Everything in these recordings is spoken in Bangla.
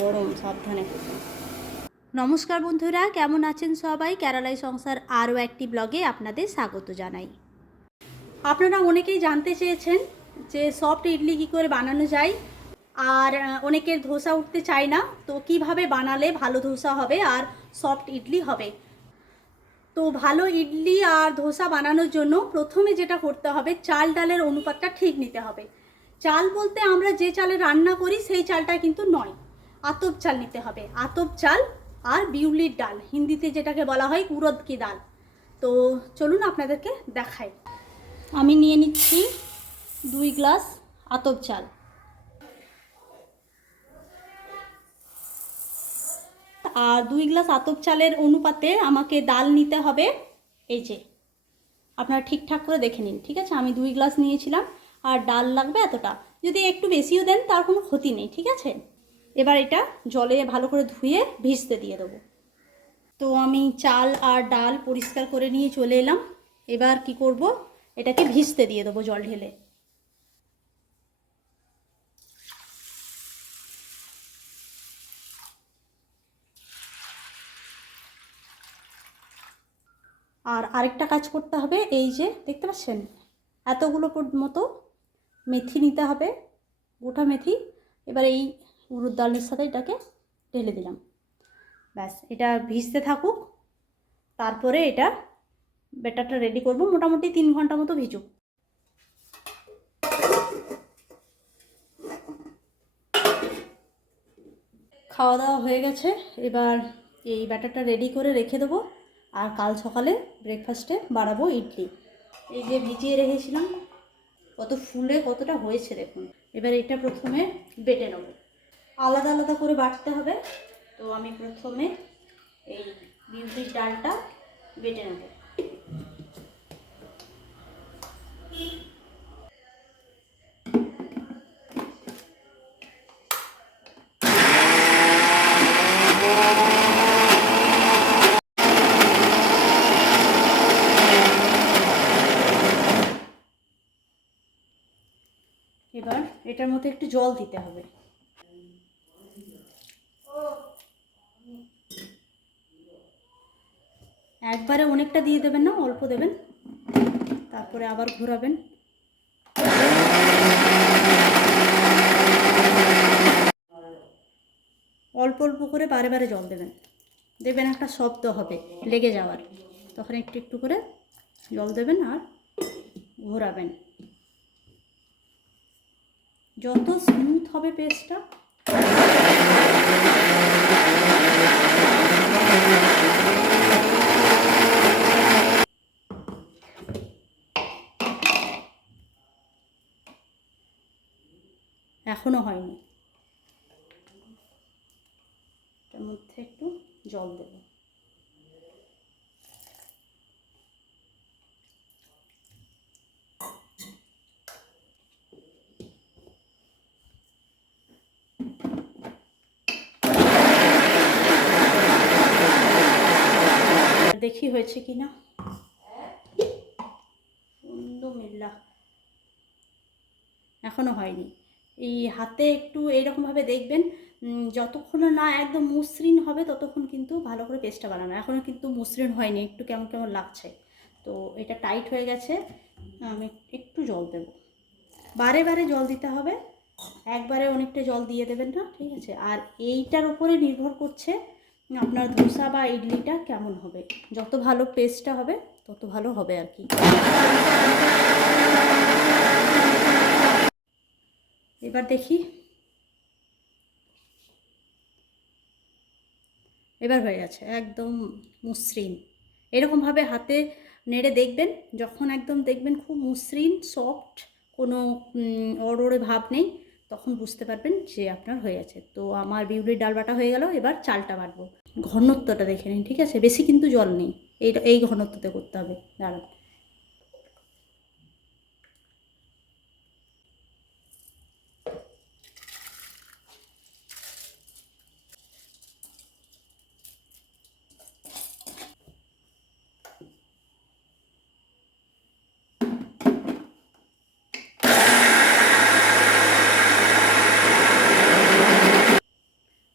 গরম, সাবধানে। নমস্কার বন্ধুরা, কেমন আছেন সবাই? কেরালাই সংসার আরও একটি ব্লগে আপনাদের স্বাগত জানাই। আপনারা অনেকেই জানতে চেয়েছেন যে সফট ইডলি কী করে বানানো যায়, আর অনেকের ধোসা উঠতে চায় না। তো কীভাবে বানালে ভালো ধোসা হবে আর সফট ইডলি হবে? তো ভালো ইডলি আর ধোসা বানানোর জন্য প্রথমে যেটা করতে হবে, চাল ডালের অনুপাতটা ঠিক নিতে হবে। চাল বলতে আমরা যে চালে রান্না করি, সেই চালটা কিন্তু নয়। আতপ চাল নিতে হবে। আতপ চাল আর বিউলির ডাল, হিন্দিতে যেটাকে বলা হয় উড়দ কি ডাল। তো চলুন আপনাদেরকে দেখাই। আমি নিয়ে নিচ্ছি দুই গ্লাস আতপ চাল। আর দুই গ্লাস আতপ চালের অনুপাতে আমাকে ডাল নিতে হবে। এই যে, আপনারা ঠিকঠাক করে দেখে নিন, ঠিক আছে? আমি দুই গ্লাস নিয়েছিলাম, আর ডাল লাগবে এতটা। যদি একটু বেশিও দেন, তার কোনো ক্ষতি নেই, ঠিক আছে? এবার এটা জলে ভালো করে ধুয়ে ভিজতে দিয়ে দেবো। তো আমি চাল আর ডাল পরিষ্কার করে নিয়ে চলে এলাম। এবার কি করব? এটাকে ভিজতে দিয়ে দেবো জল ঢেলে। আর আরেকটা কাজ করতে হবে, এই যে দেখতে পাচ্ছেন? এতগুলো মতো মেথি নিতে হবে, গোটা মেথি। এবার এই উড়ুর ডালের সাথে এটাকে ঢেলে দিলাম। ব্যাস, এটা ভিজতে থাকুক, তারপরে এটা ব্যাটারটা রেডি করব, মোটামুটি তিন ঘণ্টা মতো ভিজুক। খাওয়া দাওয়া হয়ে গেছে, এবার এই ব্যাটারটা রেডি করে রেখে দেবো, আর কাল সকালে ব্রেকফাস্টে বাড়াবো ইডলি। এই যে ভিজিয়ে রেখেছিলাম, কত ফুলে কতটা হয়েছে দেখুন। এবার এটা প্রথমে বেটে নেব। আলাদা আলাদা করে বাটতে হবে। তো আমি প্রথমে এই বিউটির ডালটা বেটে নেব। এবার এটার মধ্যে একটু জল দিতে হবে। একবারে অনেকটা দিয়ে দেবেন না, অল্প দেবেন। তারপরে আবার ঘোরাবেন। অল্প অল্প করে বারে বারে জল দেবেন। দেবেন একটা শব্দ হবে, লেগে যাওয়ার। তখন একটু একটু করে জল দেবেন আর ঘোরাবেন। যত স্মুথ হবে পেস্টটা এখনও হয়নি। এটার মধ্যে একটু জল দেবো। দেখি হয়েছে কি না এখনও হয়নি। এই হাতে একটু এইরকমভাবে দেখবেন যতক্ষণ না একদম মসৃণ হবে ততক্ষণ কিন্তু ভালো করে পেস্টটা বানানো এখনও কিন্তু মসৃণ হয়নি, একটু কেমন কেমন লাগছে। তো এটা টাইট হয়ে গেছে, আমি একটু জল দেব। বারে বারে জল দিতে হবে, একবারে অনেকটা জল দিয়ে দেবেন না, ঠিক আছে? আর এইটার উপরে নির্ভর করছে আপনার ধোসা বা ইডলিটা কেমন হবে। যত ভালো পেস্টটা হবে, তত ভালো হবে আর কি। এবার দেখি। এবার হয়ে গেছে, একদম মসৃণ। এরকমভাবে হাতে নেড়ে দেখবেন, যখন একদম দেখবেন খুব মসৃণ সফট কোনো অড়ড়ে ভাব নেই, তখন বুঝতে পারবেন যে আপনার হয়ে গেছে। তো আমার বিউলির ডাল বাটা হয়ে গেল, এবার চালটা বাটবো। ঘনত্বটা দেখে নিন, ঠিক আছে? বেশি কিন্তু জল নেই। এই এই ঘনত্বতে করতে হবে, দাঁড়ান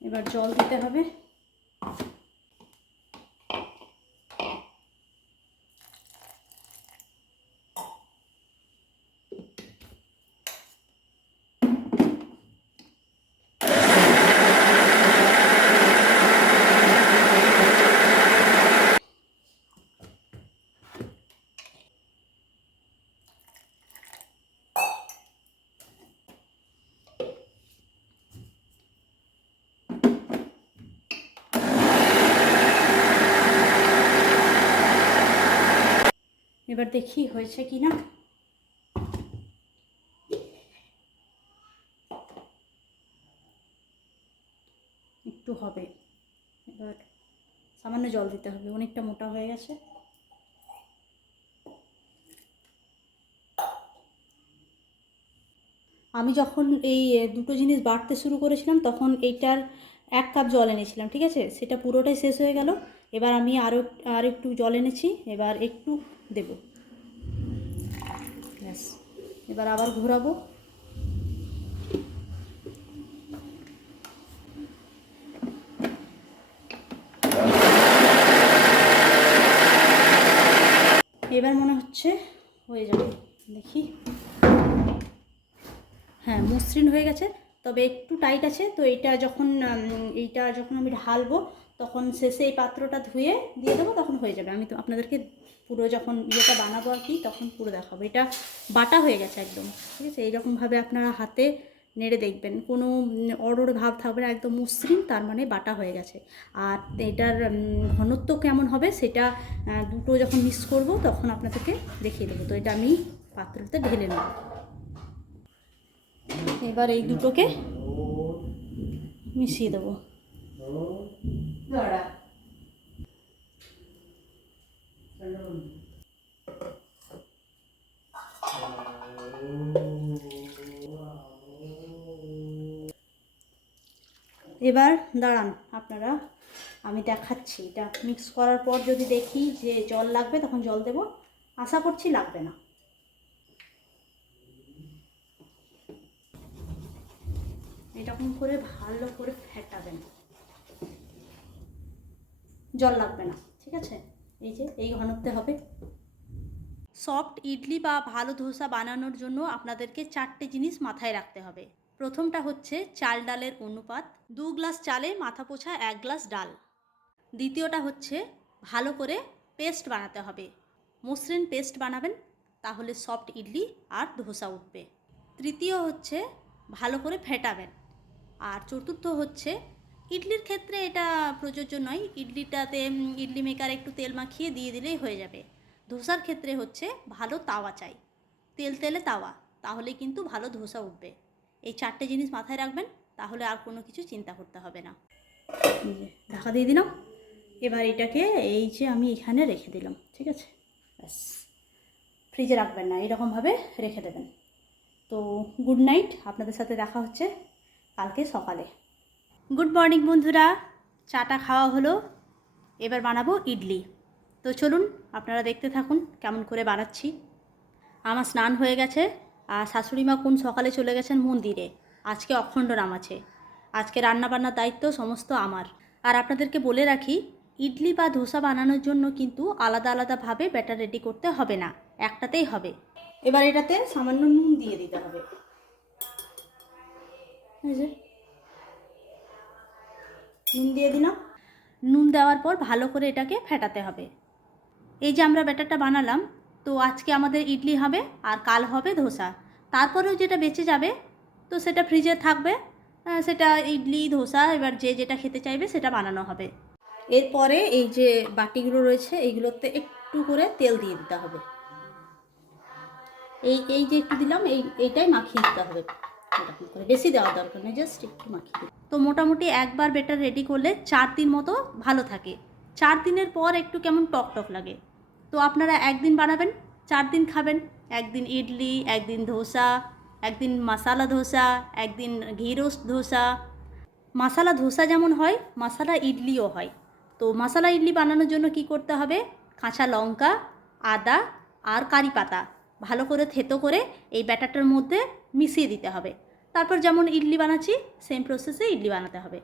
এবার এবার জল দিতে হবে। এবার দেখি হয়েছে কি না একটু হবে। এবার সামান্য জল দিতে হবে, অনেকটা মোটা হয়ে গেছে। আমি যখন এই দুটো জিনিস বাড়তে শুরু করেছিলাম, তখন এইটার এক কাপ জল এনেছিলাম, ঠিক আছে? সেটা পুরোটাই শেষ হয়ে গেল। এবার আমি আরও আর একটু জল এনেছি, এবার একটু দেব। ব্যাস, এবার আবার ঘোরাবো। এবার মনে হচ্ছে হয়ে যাবে, দেখি। হ্যাঁ মসৃণ হয়ে গেছে। তবে একটু টাইট আছে। তো এইটা যখন এইটা যখন আমি ঢালবো, তখন শেষে এই পাত্রটা ধুয়ে দিয়ে দেবো, তখন হয়ে যাবে। আমি তো আপনাদেরকে পুরো যখন ইয়েটা বানাবো আর কি, তখন পুরো দেখাবো। এটা বাটা হয়ে গেছে একদম, ঠিক আছে? এইরকমভাবে আপনারা হাতে নেড়ে দেখবেন। কোনো অড়ড় ভাব থাকবে না, একদম মসৃণ, তার মানে বাটা হয়ে গেছে। আর এটার ঘনত্ব কেমন হবে সেটা দুটো যখন মিক্স করব, তখন আপনাদেরকে দেখিয়ে দেবো। তো এটা আমি পাত্রতে ঢেলে নেব। এবার এই দুটোকে মিশিয়ে দেবো। এবার দাঁড়ান আপনারা আমি দেখাচ্ছি। এটা মিক্স করার পর যদি দেখি যে জল লাগবে তখন জল দেব। আশা করছি লাগবে না। এরকম করে ভালো করে ফেটাবেন। জল লাগবে না, ঠিক আছে? এই যে, এই ঘনত্বে হবে। সফট ইডলি বা ভালো ধোসা বানানোর জন্য আপনাদেরকে চারটে জিনিস মাথায় রাখতে হবে। প্রথমটা হচ্ছে চাল ডালের অনুপাত। দু গ্লাস চালে মাথা পোছা এক গ্লাস ডাল। দ্বিতীয়টা হচ্ছে ভালো করে পেস্ট বানাতে হবে। মসৃণ পেস্ট বানাবেন, তাহলে সফট ইডলি আর ধোসা উঠবে। তৃতীয় হচ্ছে ভালো করে ফেটাবেন। আর চতুর্থ হচ্ছে ইডলির ক্ষেত্রে এটা প্রযোজ্য নয়। ইডলিটাতে ইডলি মেকার একটু তেল মাখিয়ে দিয়ে দিলেই হয়ে যাবে। ধোসার ক্ষেত্রে হচ্ছে ভালো তাওয়া চাই। তেল তেলে তাওয়া তাহলে কিন্তু ভালো ধোসা উঠবে। এই চারটে জিনিস মাথায় রাখবেন, তাহলে আর কোনো কিছু চিন্তা করতে হবে না। ঢাকা দিয়ে দিলাম। এবার এটাকে এই যে আমি এখানে রেখে দিলাম, ঠিক আছে? ব্যাস। ফ্রিজে রাখবেন না, এরকমভাবে রেখে দেবেন। তো, গুড নাইট, আপনাদের সাথে দেখা হচ্ছে। কালকে সকালে। গুড মর্নিং বন্ধুরা। চাটা খাওয়া হলো। এবার বানাবো ইডলি। তো চলুন, আপনারা দেখতে থাকুন কেমন করে বানাচ্ছি। আমার স্নান হয়ে গেছে, আর শাশুড়ি মা কোন সকালে চলে গেছেন মন্দিরে। আজকে অখণ্ড নাম আছে। আজকে রান্নাবান্নার দায়িত্ব সমস্ত আমার। আর আপনাদেরকে বলে রাখি, ইডলি বা ধোসা বানানোর জন্য কিন্তু আলাদা আলাদাভাবে ব্যাটার রেডি করতে হবে না। একটাতেই হবে। এবার এটাতে সামান্য নুন দিয়ে দিতে হবে। যে। নুন দিয়ে দিলাম। নুন দেওয়ার পর ভালো করে এটাকে ফেটাতে হবে। এই যে আমরা ব্যাটারটা বানালাম, তো আজকে আমাদের ইডলি হবে আর কাল হবে ধোসা। তারপরেও যেটা বেঁচে যাবে, তো সেটা ফ্রিজে থাকবে। সেটা ইডলি, ধোসা, এবার যে যেটা খেতে চাইবে সেটা বানানো হবে। এরপরে এই যে বাটিগুলো রয়েছে, এইগুলোতে একটু করে তেল দিয়ে দিতে হবে। এই এই যে একটু দিলাম, এই, এইটাই মাখিয়ে দিতে হবে। এরকম করে। বেশি দেওয়ার দরকার নেই জাস্ট একটু মাখিয়ে তো মোটামুটি একবার বেটার রেডি করলে চার দিন মতো ভালো থাকে। চার দিনের পর একটু কেমন টক টক লাগে। তো আপনারা একদিন বানাবেন, চার দিন খাবেন। একদিন ইডলি, একদিন ধোসা, একদিন মশালা ধোসা, একদিন ঘি রোস্ট ধোসা। মশালা ধোসা যেমন হয়, মশালা ইডলিও হয়। তো মশালা ইডলি বানানোর জন্য কি করতে হবে? কাঁচা লঙ্কা, আদা আর কারি পাতা। ভালো করে থেতো করে এই ব্যাটারটার মধ্যে মিশিয়ে দিতে হবে। তারপর যেমন ইডলি বানাচ্ছি সেম প্রসেসে ইডলি বানাতে হবে।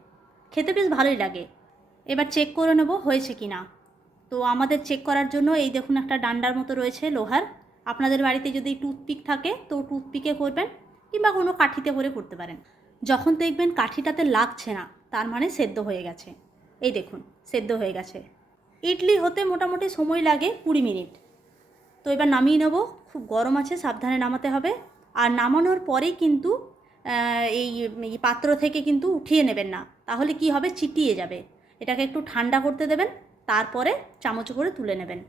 খেতে বেশ ভালোই লাগে। এবার চেক করে নেব হয়েছে কি না তো আমাদের চেক করার জন্য এই দেখুন একটা ডান্ডার মতো রয়েছে লোহার। আপনাদের বাড়িতে যদি টুথপিক থাকে, তো টুথপিকে করবেন কিংবা কোনো কাঠিতে করে করতে পারেন। যখন দেখবেন কাঠিটাতে লাগছে না, তার মানে সেদ্ধ হয়ে গেছে। এই দেখুন, সেদ্ধ হয়ে গেছে। ইডলি হতে মোটামুটি সময় লাগে কুড়ি মিনিট। তো এবার নামিয়ে নেব। খুব গরম আছে, সাবধানে নামাতে হবে। আর নামানোর পরেই কিন্তু এই পাত্র থেকে কিন্তু উঠিয়ে নেবেন না। তাহলে কি হবে? চিটিয়ে যাবে। এটাকে একটু ঠান্ডা করতে দেবেন, তারপরে চামচ করে তুলে নেবেন।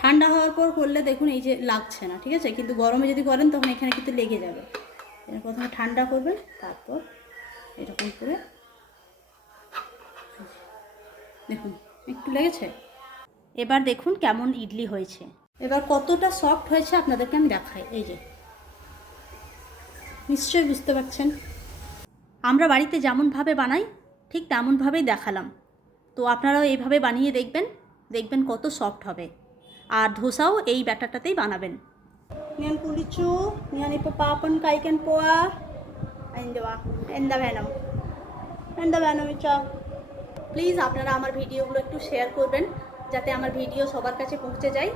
ঠান্ডা হওয়ার পর করলে দেখুন এই যে লাগছে না, ঠিক আছে? কিন্তু গরমে যদি করেন তখন এখানে কিন্তু লেগে যাবে। প্রথমে ঠান্ডা করবেন, তারপর এরকম করে। দেখুন একটু লেগেছে এবার দেখুন কেমন ইডলি হয়েছে এবার কতটা সফট হয়েছে আপনাদেরকে আমি দেখাই এই যে নিশ্চয়ই বুঝতে পারছেন আমরা বাড়িতে যেমনভাবে বানাই ঠিক তেমনভাবেই দেখালাম তো আপনারাও এইভাবে বানিয়ে দেখবেন দেখবেন কত সফট হবে আর ধোসাও এই ব্যাটারটাতেই বানাবেন ipapapon kaikan po ah. Ayun diba? Enda venom. Enda venom ইচ্ছা প্লিজ আপনারা আমার ভিডিওগুলো একটু শেয়ার করবেন, যাতে আমার ভিডিও সবার কাছে পৌঁছে যায়।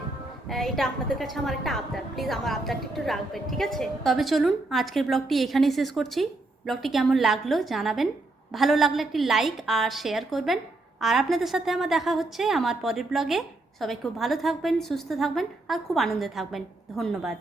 এটা আপনাদের কাছে আমার একটা আবদার। প্লিজ আমার আবদারটা একটু রাখবেন, ঠিক আছে? তবে চলুন, আজকের ব্লগটি এখানেই শেষ করছি। ব্লগটি কেমন লাগল জানাবেন। ভালো লাগলে একটি লাইক আর শেয়ার করবেন। আর আপনাদের সাথে আমার দেখা হচ্ছে আমার পরের ব্লগে। সবাই খুব ভালো থাকবেন, সুস্থ থাকবেন আর খুব আনন্দে থাকবেন। ধন্যবাদ।